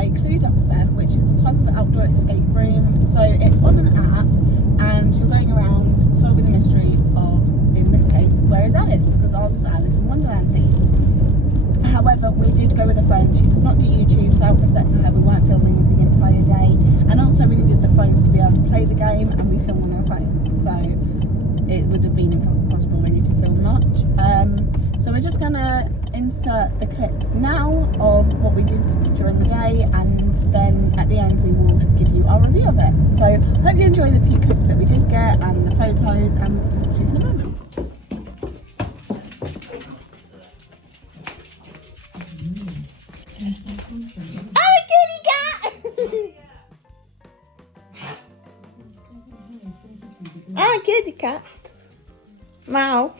a CluedUpp event, which is a type of outdoor escape room. So it's on an app, and you're going around solving the mystery of, in this case, where is Alice? Because ours was Alice in Wonderland themed. However, we did go with a friend who does not do YouTube, so out of respect for her, we weren't filming the entire day. And also we needed the phones to be able to play the game, and we film on our phones, so it would have been impossible really to film much. So we're just gonna insert the clips now of what we did during the day, and then at the end we will give you our review of it. So hope you enjoy the few clips that we did get and the photos, and we'll talk to you in a moment. Oh, kitty cat! Oh, kitty cat. Meow.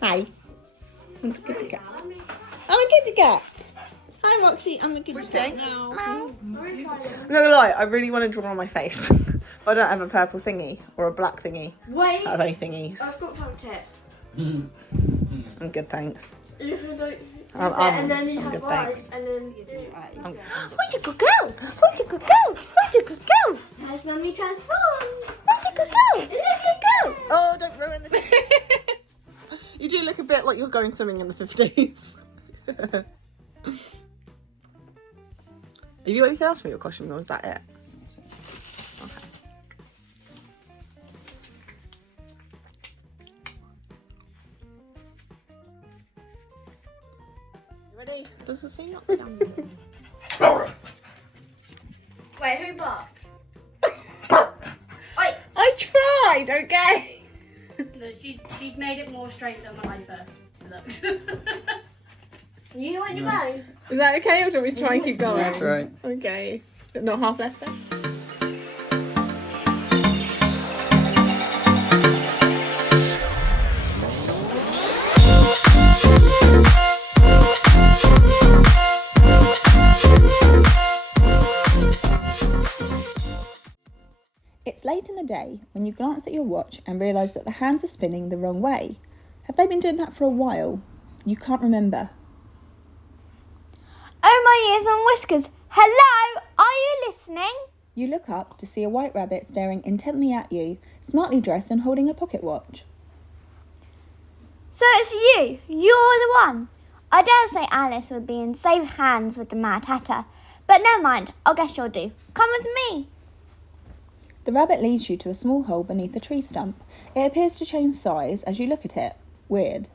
Hi. I'm the kitty cat. I'm a kitty cat. Hi, Roxy. I'm the kitty cat now. Meow. I'm not gonna lie, I really want to draw on my face. But I don't have a purple thingy or a black thingy. Wait. I don't have any thingies. I've got some chest. I'm good, thanks. And then you have white, and then who's a good girl? Who's a good girl? Who's a good girl? Has Mummy transformed? Who's a good girl? Who's a good girl? Oh, don't ruin the You do look a bit like you're going swimming in the 50s. Have you got anything else for your costume, or is that it? Okay. Ready? Does the scene not go down? Wait, who barked? Wait. I tried, okay? No, she's made it more straight than when I first looked. You want your bow? Is that okay, or do we try and keep going? That's right. Okay. Not half left then? It's late in the day when you glance at your watch and realise that the hands are spinning the wrong way. Have they been doing that for a while? You can't remember. Oh, my ears and whiskers. Hello, are you listening? You look up to see a white rabbit staring intently at you, smartly dressed and holding a pocket watch. So it's you. You're the one. I dare say Alice would be in safe hands with the Mad Hatter. But never mind, I'll guess you'll do. Come with me. The rabbit leads you to a small hole beneath a tree stump. It appears to change size as you look at it. Weird.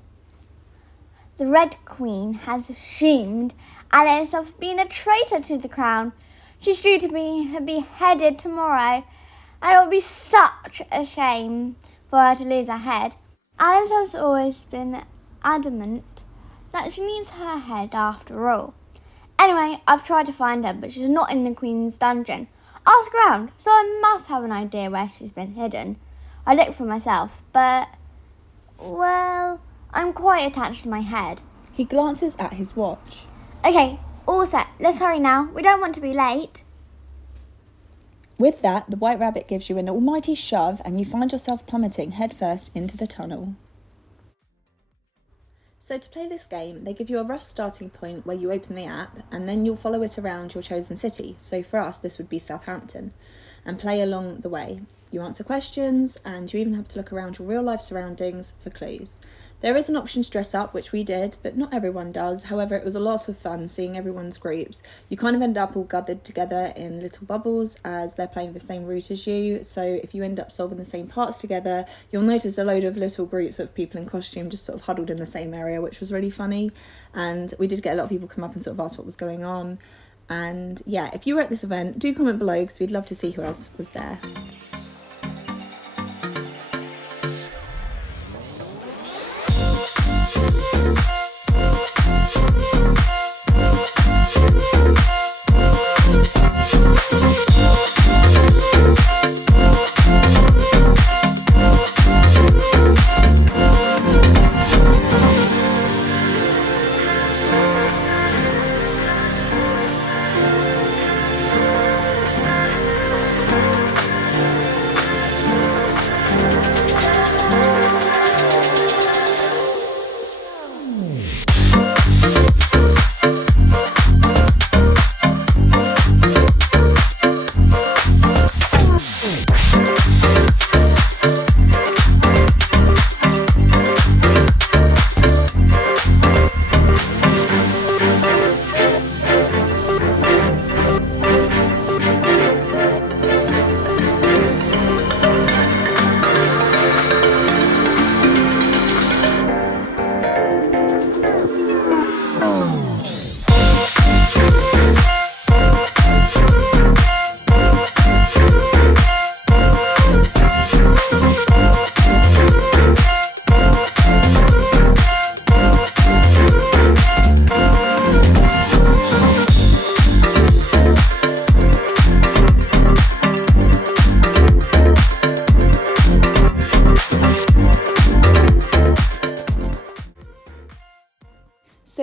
The Red Queen has assumed Alice of being a traitor to the crown. She's due to be beheaded tomorrow, and it would be such a shame for her to lose her head. Alice has always been adamant that she needs her head after all. Anyway, I've tried to find her, but she's not in the Queen's dungeon. Ask around, so I must have an idea where she's been hidden. I looked for myself, but, well, I'm quite attached to my head. He glances at his watch. Okay, all set. Let's hurry now. We don't want to be late. With that, the white rabbit gives you an almighty shove and you find yourself plummeting headfirst into the tunnel. So to play this game, they give you a rough starting point where you open the app, and then you'll follow it around your chosen city. So for us, this would be Southampton, and play along the way. You answer questions, and you even have to look around your real life surroundings for clues. There is an option to dress up, which we did, but not everyone does. However, it was a lot of fun seeing everyone's groups. You kind of end up all gathered together in little bubbles as they're playing the same route as you. So if you end up solving the same parts together, you'll notice a load of little groups of people in costume just sort of huddled in the same area, which was really funny. And we did get a lot of people come up and sort of ask what was going on. And yeah, if you were at this event, do comment below because we'd love to see who else was there.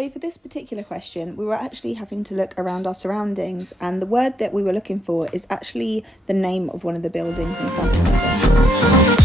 So for this particular question, we were actually having to look around our surroundings, and the word that we were looking for is actually the name of one of the buildings in Southampton.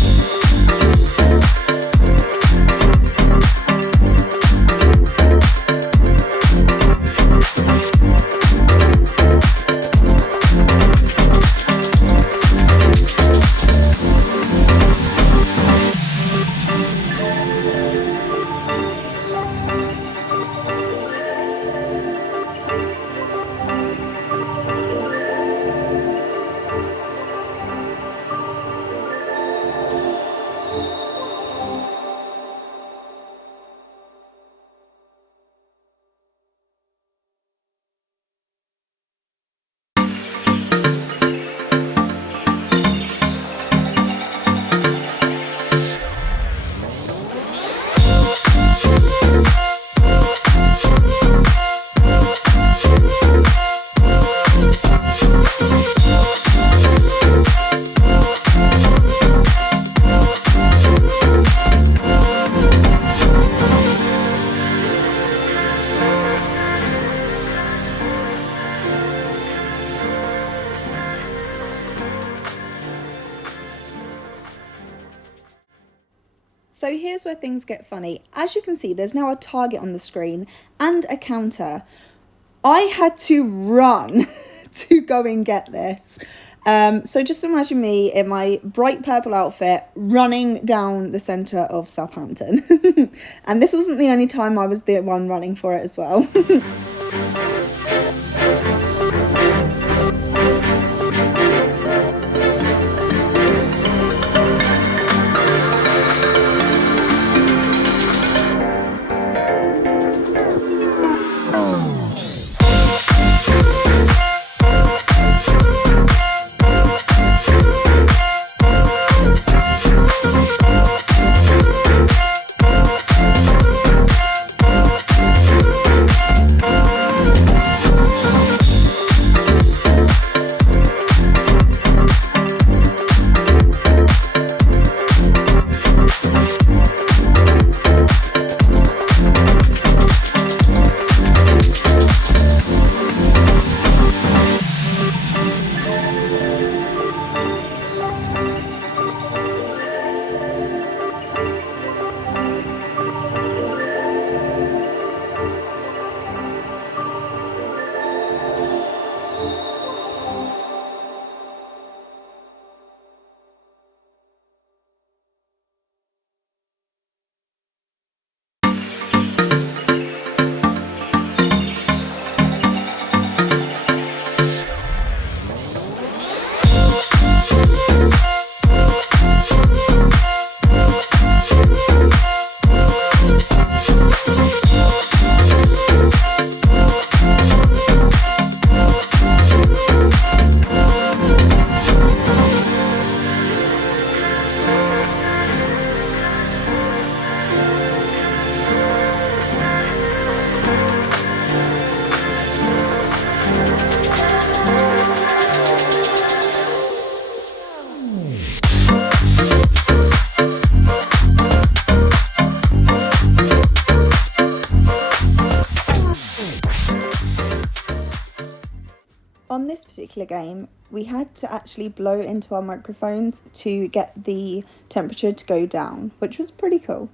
So here's where things get funny. As you can see, there's now a target on the screen and a counter. I had to run to go and get this. So just imagine me in my bright purple outfit running down the centre of Southampton. And this wasn't the only time I was the one running for it as well. On this particular game, we had to actually blow into our microphones to get the temperature to go down, which was pretty cool.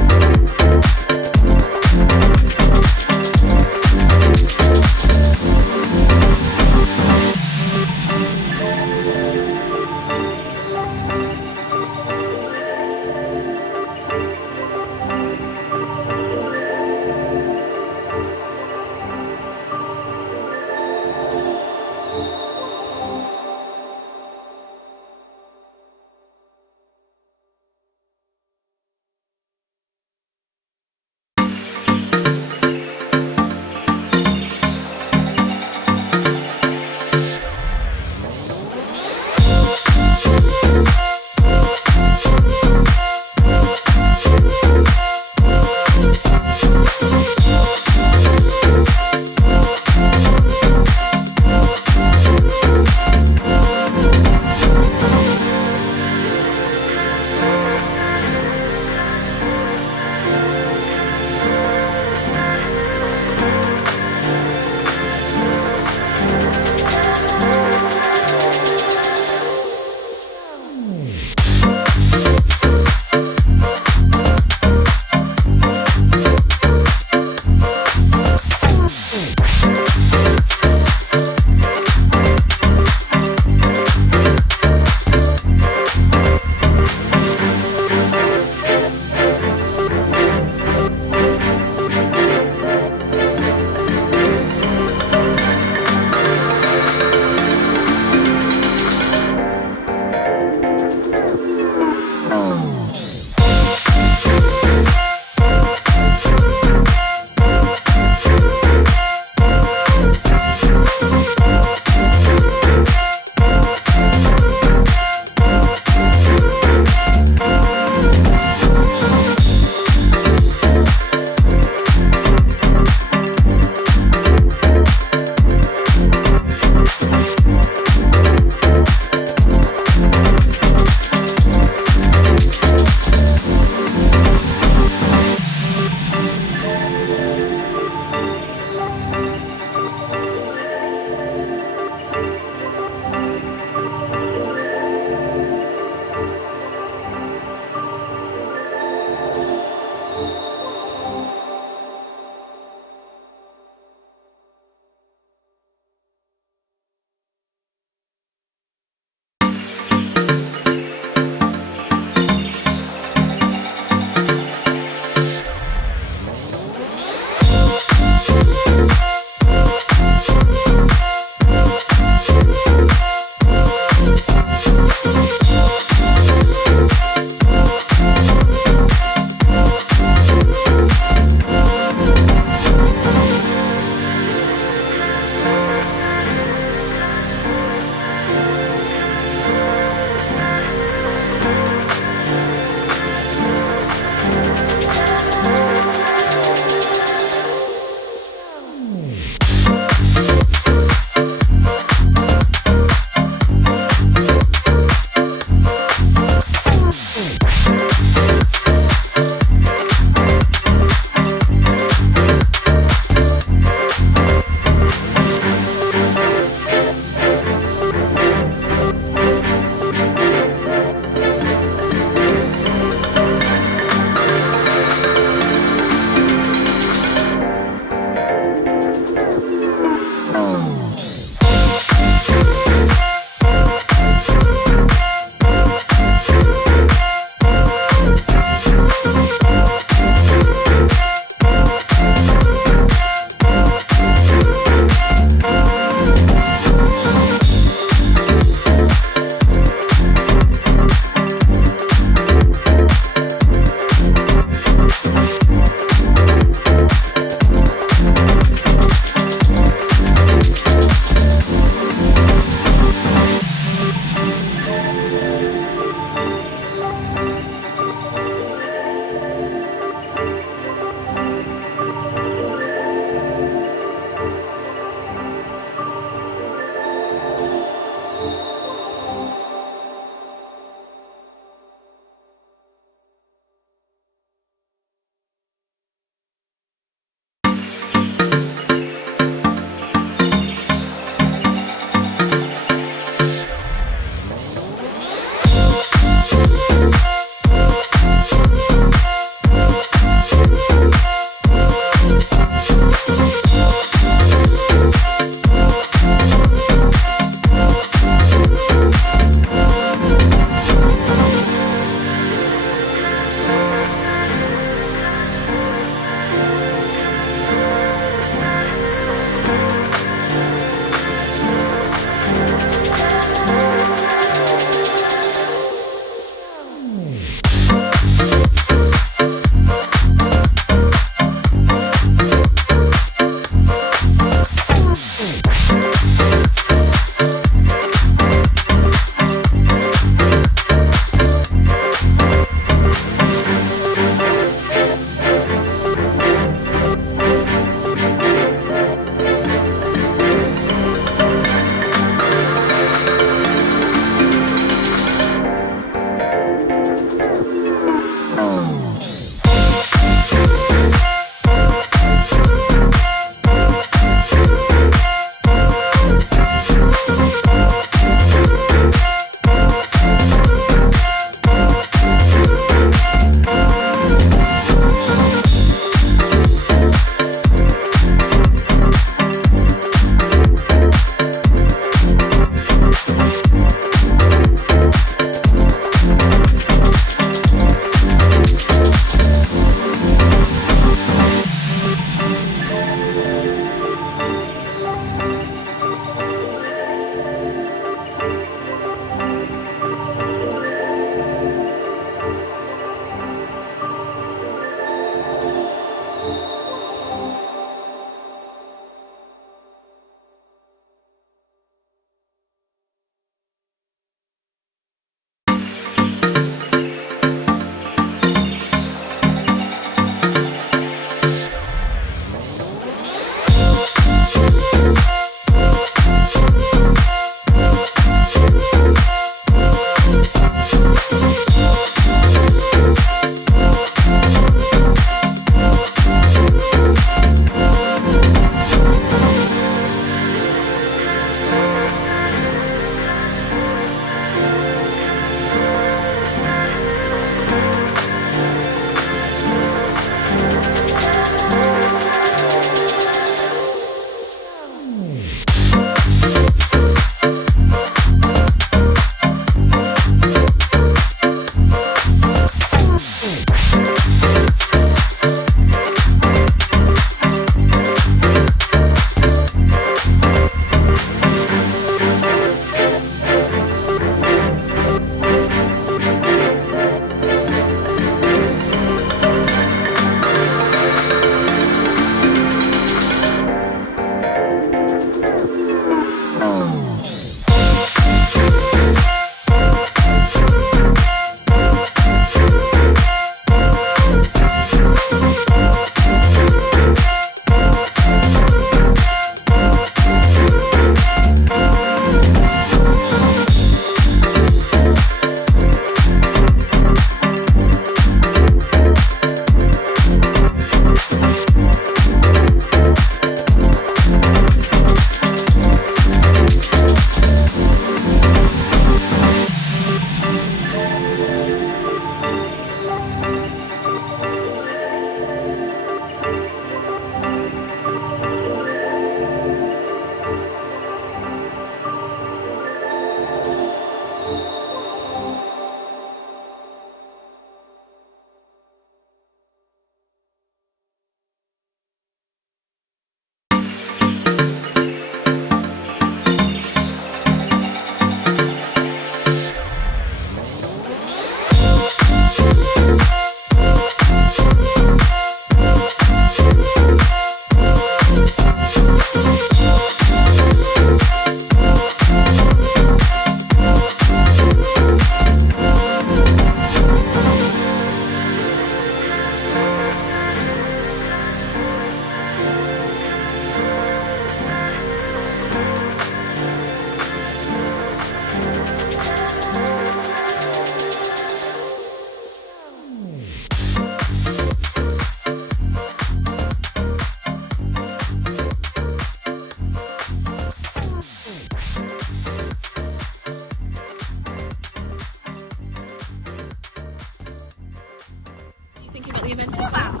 the event so far?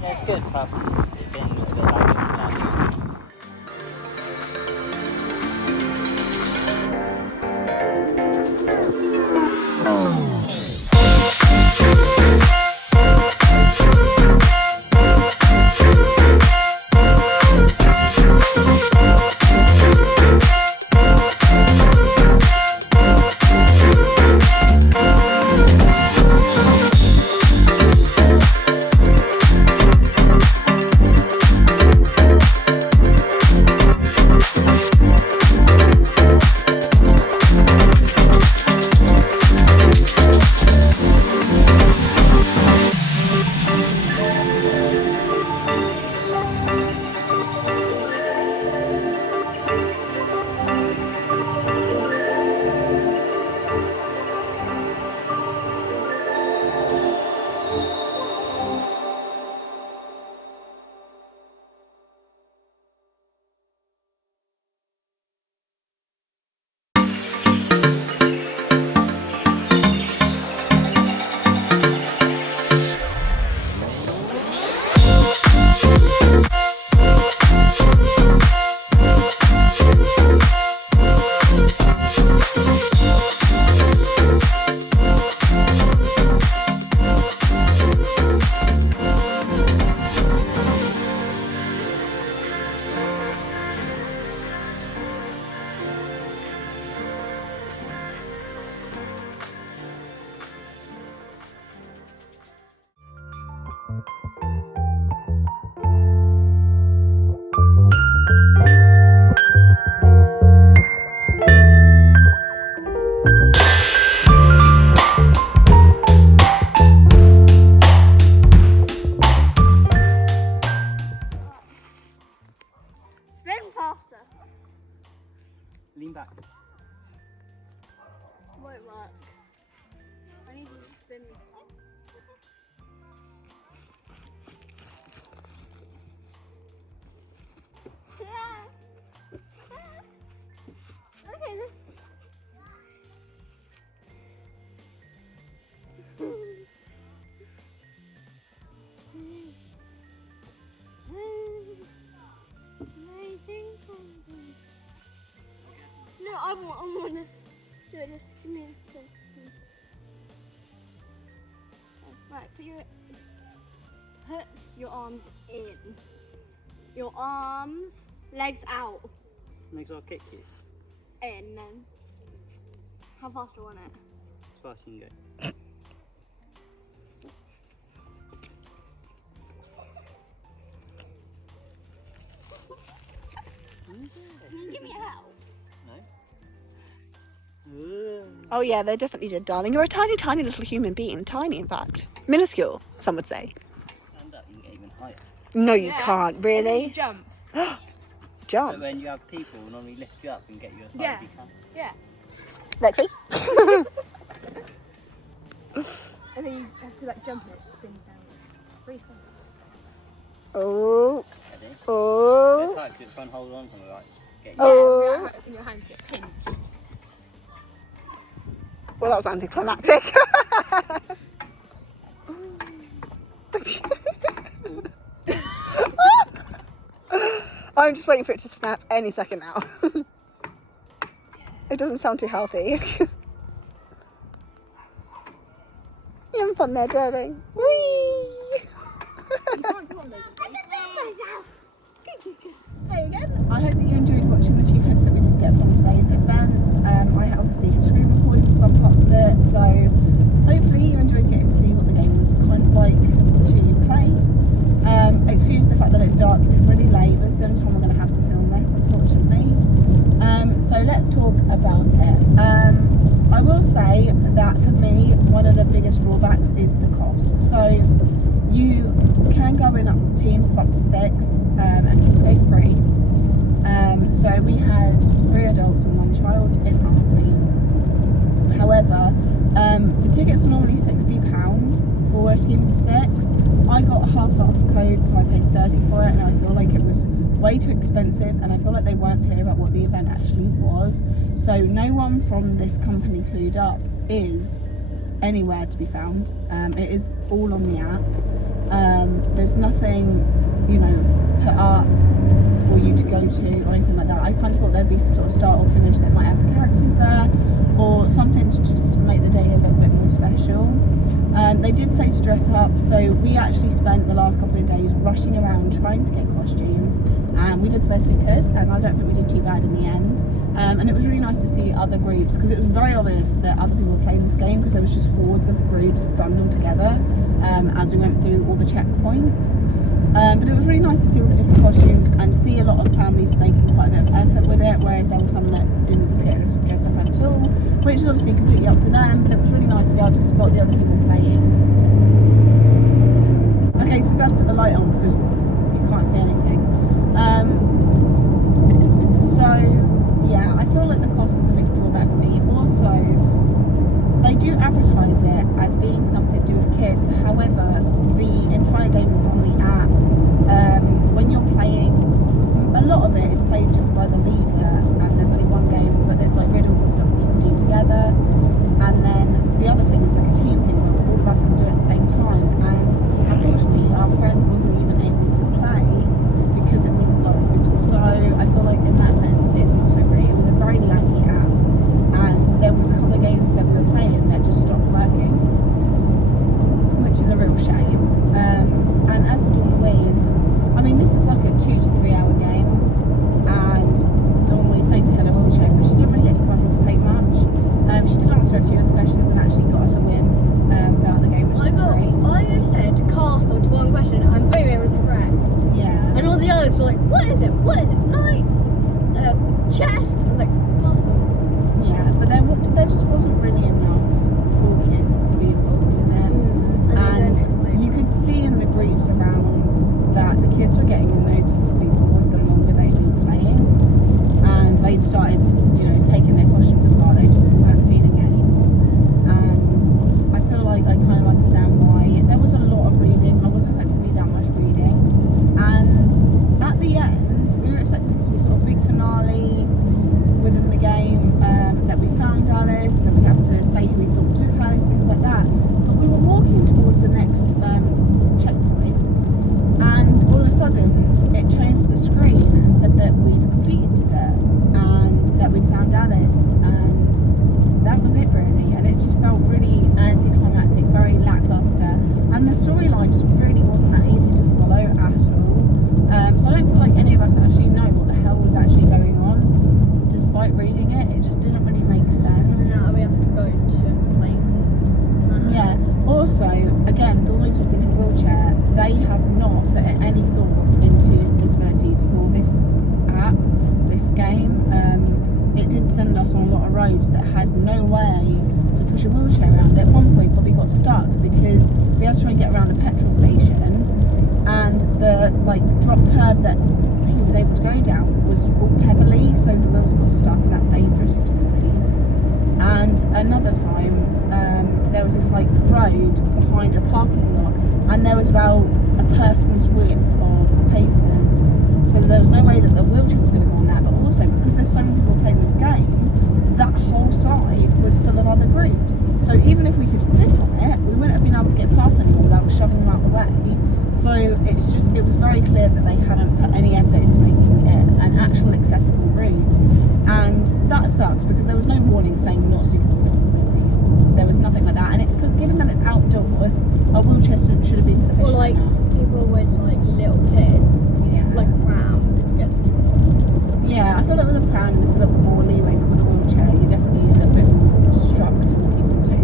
Yeah, it's good, but it's been a bit like Spin faster. lean back. Won't work. I need to spin. Okay then. No, I want to do it. Just give me a second. Right, put your arms in. Your arms, legs out. Makes I'll kick you. In then. How fast do you want it? As fast as you can go. Can you give me a help? No. Oh yeah, they definitely did, darling. You're a tiny, tiny little human being. Tiny, in fact. Minuscule, some would say. Stand up, you can get even higher. No, you can't. Really? Jump. Jump. So when you have people normally lift you up and get you as high Yeah. as you can. Yeah. Lexi? And then you have to like jump and it spins down. Pretty fun. Oh. Ready? Oh. It's hard because try and hold on to it, right? Get you. Oh. And your hands get pinched. Well, that was anticlimactic. I'm just waiting for it to snap any second now. It doesn't sound too healthy. You having fun there, darling? Whee! You can't do one of those. Hey again. I hope that you enjoyed watching the few clips that we did get from today's event. I obviously have screen recorded some parts of it, so hopefully you enjoyed getting to see what the game was kind of like to play. Excuse the fact that it's dark, it's really late, but it's the only time we're going to have to film this, unfortunately. So let's talk about it. I will say that for me, one of the biggest drawbacks is the cost. So you can go in teams of up to 6 and kids go free. So we had 3 adults and 1 child in our team. However, the tickets are normally £60 for a team of 6. I got a half off code, so I paid £30 for it, and I feel like it was way too expensive, and I feel like they weren't clear about what the event actually was. So no one from this company, CluedUpp, is anywhere to be found. It is all on the app. There's nothing, put up for you to go to or anything like that. I kind of thought there'd be some sort of start or finish that might have the characters there, or something to just make the day a little bit more special. They did say to dress up, so we actually spent the last couple of days rushing around trying to get costumes, and we did the best we could, and I don't think we did too bad in the end. And it was really nice to see other groups, because it was very obvious that other people were playing this game, because there was just hordes of groups bundled together as we went through all the checkpoints. But it was really nice to see all the different costumes and see a lot of families making quite a bit of effort with it, whereas there were some that didn't get dressed up at all, which is obviously completely up to them, but it was really nice to be able to spot the other people playing. Okay, so we've got to put the light on because you can't see anything. So yeah, I feel like the cost is a big drawback for me. Also, they do advertise it as being something to do with kids. However, the entire game is on the app. When you're playing, a lot of it is played just by the leader, and there's only one game, but there's like riddles and stuff that you can do together. And then the other thing is like a team thing where all of us have to do it at the same time. And unfortunately, our friend wasn't even able to play because it wouldn't load. So I feel like in that sense, it's not so great. It was a very laggy app, and there was a couple of games that we were playing that just stopped working, which is a real shame. And as for Dawn-Louise, I mean, this is like a 2 to 3 hour game, and Dawn-Louise thankfully had a wheelchair, but she didn't really get to participate much. She did answer a few of the questions and actually got us a win throughout the game, which is great. I said castle to one question, and boom, it was correct. Yeah. And all the others were like, what is it? What is it? Knight? Chest? I was like, castle. Yeah, but there just wasn't really enough for kids to be involved in it. And you could see in the groups around that the kids were getting noticeably bored the longer they'd been playing, and they'd started, taking their costumes apart. They just weren't feeling it anymore. And I feel like I kind of understand why. There was a lot of reading. I wasn't expecting to be that much reading. And at the end, we were expecting some sort of big finale within the game, that we found Alice, and then we'd have to say who we thought took Alice, things like that. But we were walking towards the next checkpoint, and all of a sudden it changed the screen and said that we'd completed it and that we'd found Alice, and that was it really. And it just felt really anticlimactic, very lackluster, and the storyline just really wasn't that easy to follow at all. So I don't feel like any of us actually know what the hell was actually going on. Despite reading it, it just didn't really make sense. Now we have to go to places. Yeah. Also, again, Dawn-Louise was in a wheelchair. They have not put any thought into disabilities for this app, this game. It did send us on a lot of roads that had no way to push a wheelchair around. At one point, Bobby got stuck because we had to try and get around a petrol station, and the drop curb that he was able to go down was all pebbly, so the wheels got stuck, and that's dangerous for Dawn-Louise. And another time, there was this road behind a parking lot, and there was about a person's width of pavement, so there was no way that the wheelchair was going to go on that. But also, because there's so many people playing this game, that whole side was full of other groups, so even if we could fit on it, we wouldn't have been able to get past anyone without shoving them out the way. So it was very clear that they hadn't put any effort into making it an actual accessible route, and that sucks because there was no warning saying not suitable for disabilities. There was nothing like that, and because given that it's outdoors, a wheelchair should have been sufficient. Or people with little kids, Yeah. pram, gets Yeah, I feel like with a pram there's a little bit more leeway, but with a wheelchair you're definitely a little bit more struck to what you can do.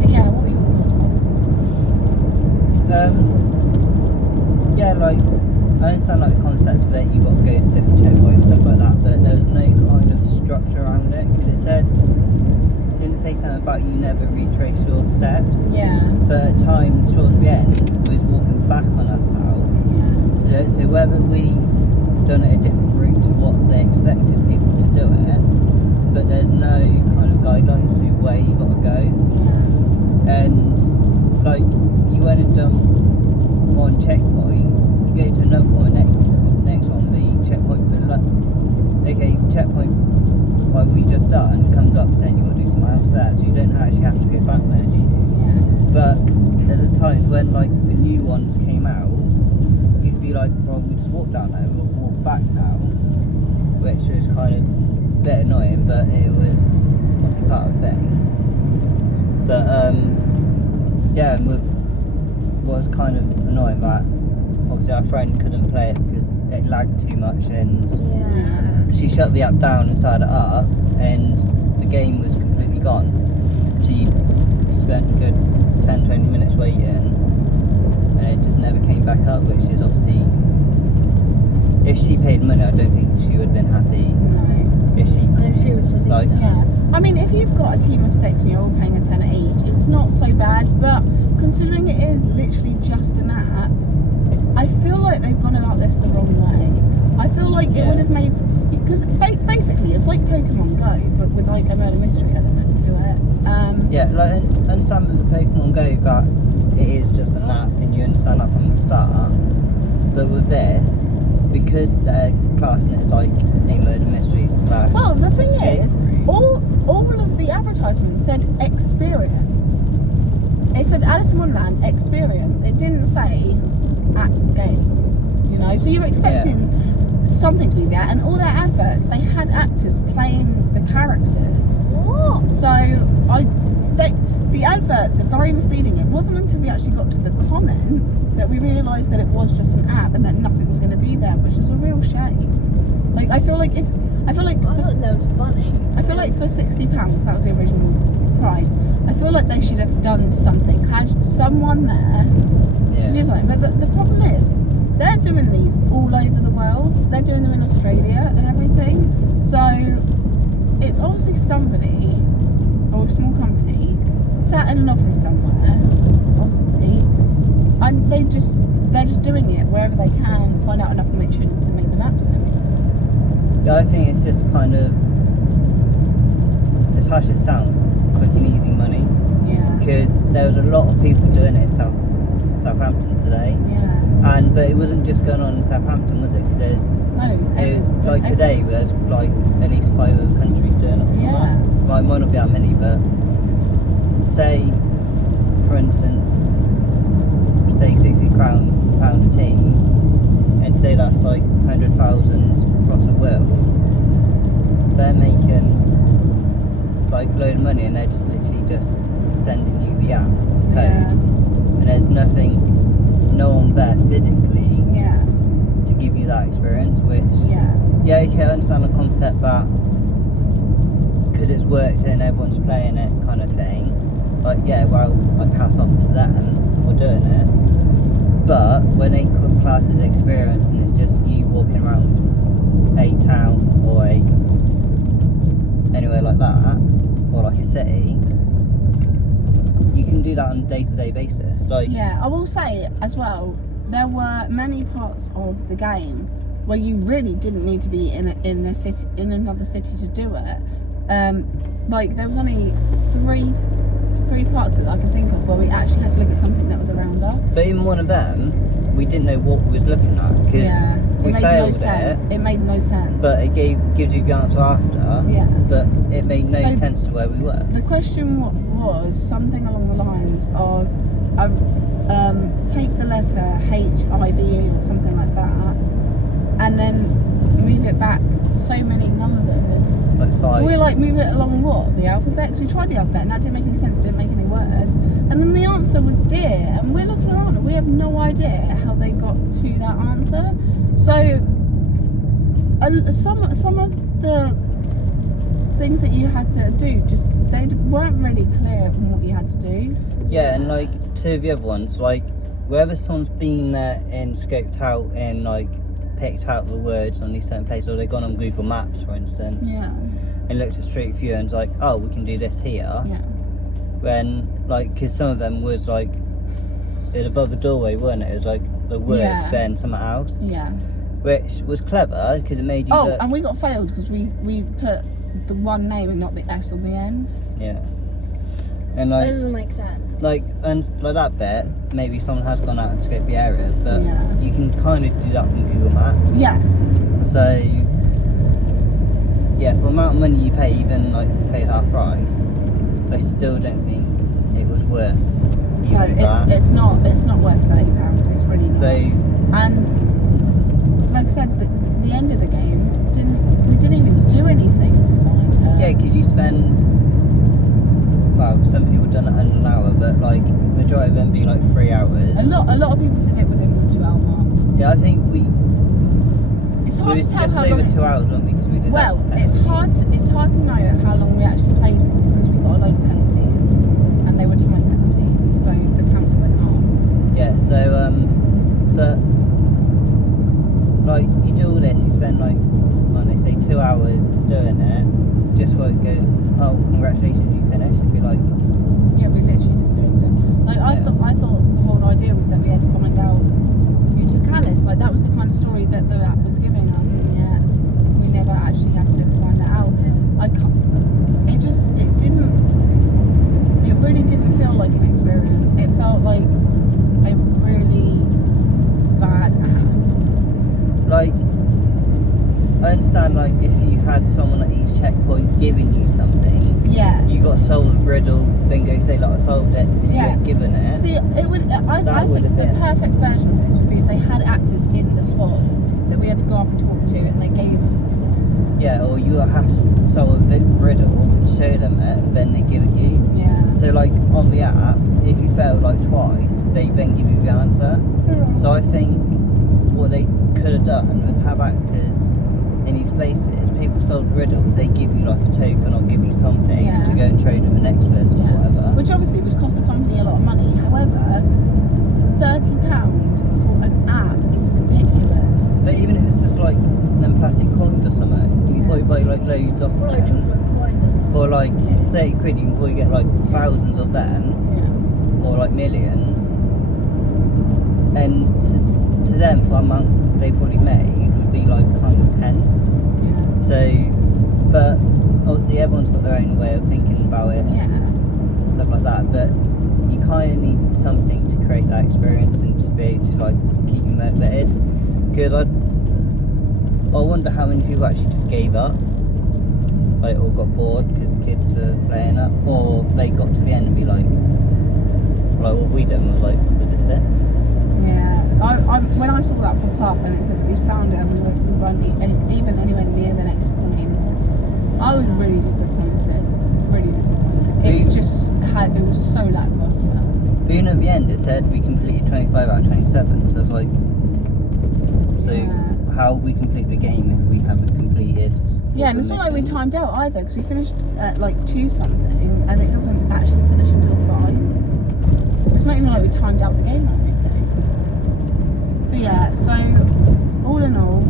But yeah, what were your thoughts, Bob? Yeah, I understand the concept of it. You got to go to different checkpoints, stuff like that, but there was no kind of structure around it, because didn't say something about you never retrace your steps. Yeah. But at times towards the end, we was walking back on ourselves. Yeah. So whether we done it a different route to what they expected people to do it, but there's no kind of guidelines to where you got to go. Yeah. And you went and done one checkpoint, you go to another one, next one, the checkpoint below. Okay, checkpoint like we just done comes up saying you got to do something else there, so you don't actually have to go back there, do you? Yeah. But there's times when like the new ones came out, you could be like, well, we just walk down there, we'll walk back now, which was kind of a bit annoying, but it was obviously part of the thing. But yeah, and what was kind of annoying that obviously our friend couldn't play it because it lagged too much, and Yeah. she shut the app down and started it up, and the game was completely gone. She spent a good 10-20 minutes waiting, and it just never came back up, which is obviously, if she paid money, I don't think she would have been happy. No. If she, She was the like, Yeah. I mean, if you've got a team of 6 and you're all paying a tenner each, it's not so bad. But considering it is literally just an app, I feel like they've gone about this the wrong way. I feel like it would have made, because basically it's like Pokemon Go, but with like a murder mystery element to it. yeah, like, understand with Pokemon Go that it is just an app, and you understand that from the start. But with this, because they're classing it like a murder mystery slash Well, the thing escape is, room. all of the advertisements said experience. It said Alice in Wonderland experience. It didn't say app game. You know, so you're expecting something to be there, and all their adverts, they had actors playing the characters. What? So the adverts are very misleading. It wasn't until we actually got to the comments that we realised that it was just an app and that nothing was going to be there, which is a real shame. Like I feel like I thought there was money. I feel like for £60, that was the original price. I feel like they should have done something, had someone there to do something. But the problem is, they're doing these all over the world. They're doing them in Australia and everything. So it's obviously somebody or a small company sat in an office somewhere, possibly, and they're just doing it wherever they can, find out enough information to make the maps and everything. Yeah, I think it's just kind of, as harsh as it sounds, it's quick and easy money. Yeah. Because there was a lot of people doing it in Southampton today. Yeah. But it wasn't just going on in Southampton, was it? Because No, it was like today, there's like at least 5 other countries doing it. Yeah. Like, might not be that many, but say, for instance, say £60 a team, and say that's like 100,000 across the world. They're making like a load of money, and they're just literally just sending you the app code, Yeah. and there's no one there physically Yeah. to give you that experience, which Yeah. okay, I understand the concept that because it's worked and everyone's playing it kind of thing, like like hats off to them for doing it. But when they class it as experience and it's just you walking around a town or anywhere like that, or like a city, you can do that on a day-to-day basis. Like, Yeah, I will say as well, there were many parts of the game where you really didn't need to be in another city to do it. Like there was only three parts that I can think of where we actually had to look at something that was around us. but even one of them, we didn't know what we was looking at because we it made failed no sense. It made no sense. but it gives you the answer after. Yeah. But it made no So sense to where we were. The question was something along the lines of, take the letter HIVE or something like that, and then move it back so many numbers. Like 5. We're like, move it along what? The alphabet? 'Cause we tried the alphabet and that didn't make any sense, it didn't make any words. And then the answer was deer, and we're looking around and we have no idea how they got to that answer. So, some of the things that you had to do, they weren't really clear on what you had to do. Yeah, and like 2 of the other ones, like wherever someone's been there and scoped out and like picked out the words on these certain places, or they've gone on Google Maps, for instance, Yeah. and looked at Street View and was like, oh, we can do this here. Yeah. When, like, because some of them was like, it above the doorway, wasn't it? It was like the word, Yeah. then something else, Yeah. which was clever because it made you Oh, look, and we got failed because we put the one name and not the S on the end. yeah. And That like, doesn't make sense. and like that bit, maybe someone has gone out and scoped the area, but Yeah. you can kind of do that from Google Maps. Yeah. So, yeah, for the amount of money you pay, even like paid half price, I still don't think it was worth No, even that. it's not worth £30. It's really not. So And like I said, the end of the game we didn't even do anything to find her. yeah, could you spend? Well, some people done it in an hour, but like majority of them being like 3 hours. A lot of people did it within the 2 hour mark. Yeah, I think It's it hard was to tell just how over long 2 hours, wasn't it? Because we did. Well, that it's hard to know how long we actually played for because we got a load of penalties and they were time penalties, so the counter went up. Yeah, so but like you do all this, you spend like they say 2 hours doing it, just for it go, oh congratulations you finished. It'd be like, Yeah, we literally didn't do anything. Like I thought the whole idea was that we had to find out who took Alice. Like that was the kind of story that the app was giving us, and yet we never actually had to find that out. It really didn't feel like an experience. It felt like a really bad app. like I understand like if you had someone at each checkpoint giving you something, Yeah. you got to solve a riddle, then go say like I solved it, and Yeah. you get given it. See, it would. I would think have the been. perfect version of this would be if they had actors in the spots that we had to go up and talk to, and they gave us something. Yeah, or you have to solve a big riddle, show them it, and then they give it you. Yeah. So like on the app, if you fail like twice, they then give you the answer. So I think what they could have done was have actors in these places. People solve riddles, they give you like a token or give you something Yeah. to go and trade with the next person or whatever. Which obviously would cost the company a lot of money. However, £30 for an app is ridiculous. But even if it's just like them plastic coins or something, you can probably buy like loads of them. For like 30 quid you can probably get like thousands of them, Yeah. or like millions. And to them, for the amount they probably made, would be like kind of pence. Yeah. So, but obviously everyone's got their own way of thinking about it, Yeah. and stuff like that. But you kind of need something to create that experience and to be able to like keep you motivated. Because I wonder how many people actually just gave up, like, or got bored because the kids were playing up, or they got to the end and be like what we done was like, was this it? Yeah. When I saw that pop up and it said that we found it and we weren't even anywhere near the next point, I was really disappointed. Really disappointed. It was just so lackluster. But you know, at the end it said we completed 25 out of 27, so it's like, so Yeah. how we complete the game if we haven't completed? Yeah, and it's not like we timed out either because we finished at like 2 something and it doesn't actually finish until 5. It's not even like we timed out the game or anything. So yeah, so all in all,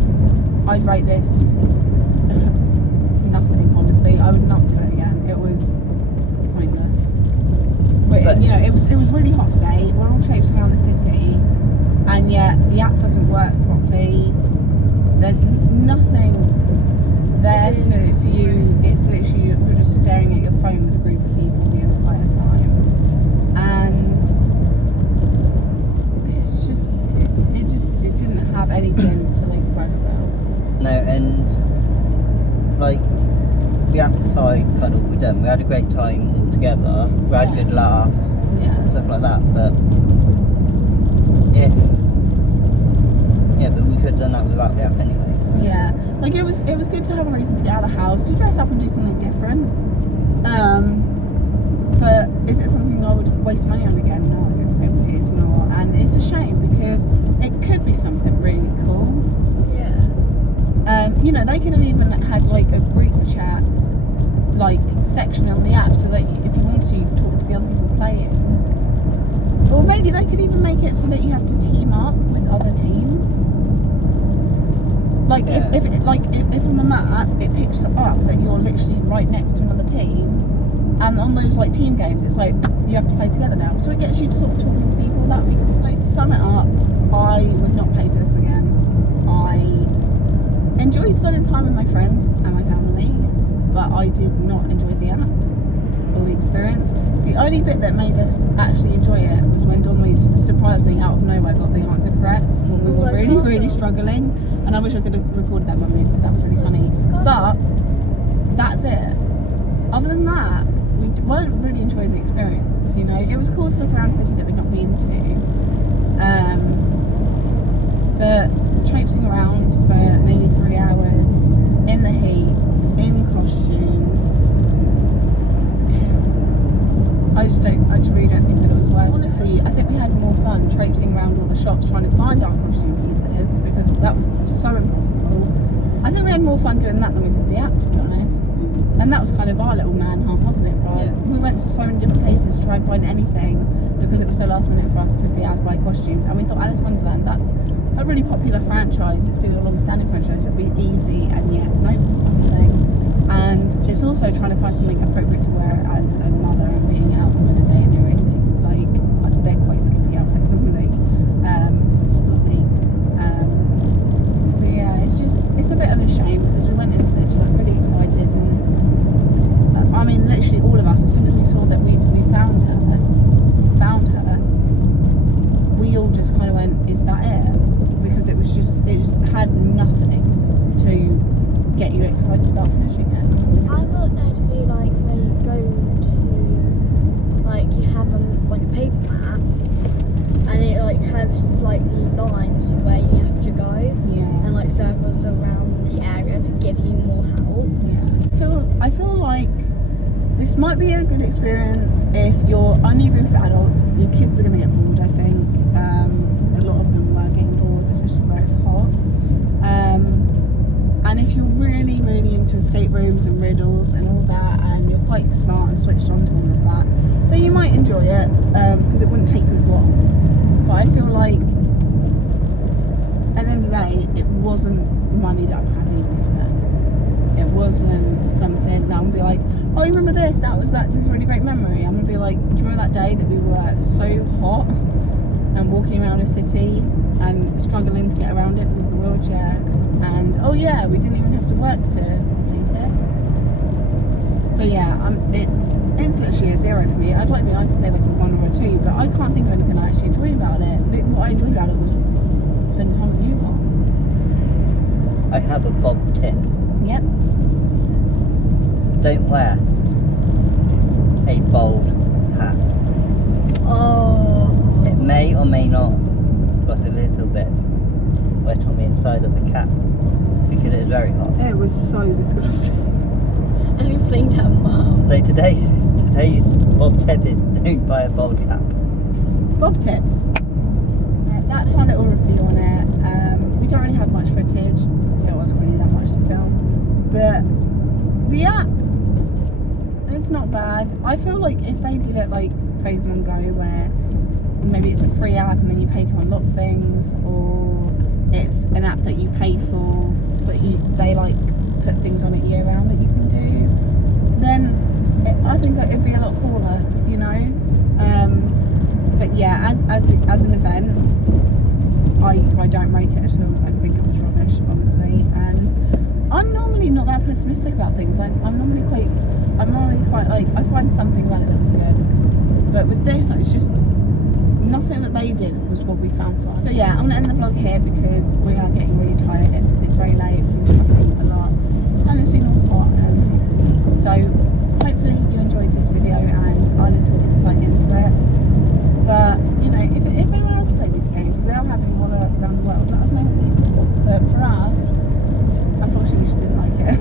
I'd rate this nothing, honestly. I would not do it again. It was pointless. But you know, it was really hot today. We're all traipsing around the city and yet the app doesn't work properly. There's nothing there for you. It's literally you're just staring at your phone with a group of people the entire time, and it's just it didn't have anything to like brag about. No, and like the app aside, kind of what we done. We had a great time all together. We had a good laugh, Yeah. stuff like that. But but we could have done that without the app anyway. So. Yeah, like it was good to have a reason to get out of the house, to dress up and do something different. But is it something I would waste money on again? No, it's not, and it's a shame because it could be something really cool. Yeah. You know, they could have even had like a group chat like section on the app so that if you want to, you can talk to the other people playing. Or maybe they could even make it so that you have to team up with other teams. Like if on the map it picks up that you're literally right next to another team, and on those like team games it's like you have to play together now. So it gets you to sort of talking to people. That would be cool. So to sum it up, I would not pay for this again. I enjoyed spending time with my friends and my family, but I did not enjoy the app or the experience. The only bit that made us actually enjoy it was when Dawn-Louise surprisingly out of nowhere got the answer correct when we were really struggling, and I wish I could have recorded that moment because that was really funny. But that's it. Other than that, weren't really enjoying the experience. You know, it was cool to look around a city that we'd not been to, but traipsing around for nearly 3 hours in the heat, in costumes, I just really don't think that it was worth it. Honestly, I think we had more fun traipsing around all the shops trying to find our costume pieces, because that was so impossible. I think we had more fun doing that than we did the app, to be honest. And that was kind of our little manhunt, wasn't it, right? Yeah. We went to so many different places to try and find anything, because it was so last minute for us to be able to buy costumes. And we thought Alice Wonderland, that's a really popular franchise. It's been a long-standing franchise. It'll be easy, and yet nope, nothing. And it's also trying to find something appropriate to wear as a mother and being out in the day and everything. Like, they're quite skimpy outfits normally. It's not me. So yeah, it's a bit of a shame, because we went into this really excited, and I mean, literally all of us, as soon as we saw that we found her, we all just kind of went, is that it? Because it just had nothing to get you excited about finishing it. I thought that'd be like where you go to, like you have like a paper map, and it like has like lines where you have to go, Yeah. and like circles around the area to give you more help. Yeah. I feel like this might be a good experience if you're only a group of adults. Your kids are going to get bored, I think. A lot of them were getting bored, especially where it's hot. And if you're really, really into escape rooms and riddles and all that, and you're quite smart and switched on to all of that, then you might enjoy it, because it wouldn't take you as long. But I feel like at the end of the day, it wasn't money that I'm happy we spent. It wasn't something that I'm gonna be like, oh, you remember this? This is a really great memory. I'm gonna be like, do you remember that day that we were so hot and walking around a city and struggling to get around it because of the wheelchair? And oh yeah, we didn't even have to work to complete it. So yeah, it's literally a 0 for me. I'd like to be nice to say like a 1 or a 2, but I can't think of anything I actually enjoyed about it. What I enjoyed about it was spending time with you lot. I have a bob tip. Yep. Don't wear a bald hat. Oh. It may or may not got a little bit wet on the inside of the cap because it was very hot. It was so disgusting. And you playing that mum. So today's bob tip is don't buy a bald cap. Bob tips. That's our little review on it. We don't really have much footage. There wasn't really that much to film. But the app, it's not bad. I feel like if they did it like Pokemon Go, where maybe it's a free app and then you pay to unlock things, or it's an app that you pay for but they like put things on it year round that you can do, then I think that it'd be a lot cooler, you know. But yeah, as an event, I don't rate it at all. I think it was rubbish, honestly. And I'm normally not that pessimistic about things. I'm normally quite like, I find something about it that was good. But with this, it's just nothing that they did was what we found fun. So yeah, I'm gonna end the vlog here because we are getting really tired. It's very late. We've been travelling a lot, and it's been all hot and obviously. So hopefully you enjoyed this video and our little insight into it. But you know, if anyone else played these games, because they are having one around the world, let us know what you thought. But for us, unfortunately, we just didn't like it.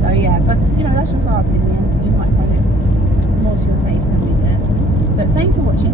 So yeah, but you know, that's just our opinion. You might find it more to your taste than we did. But thanks for watching.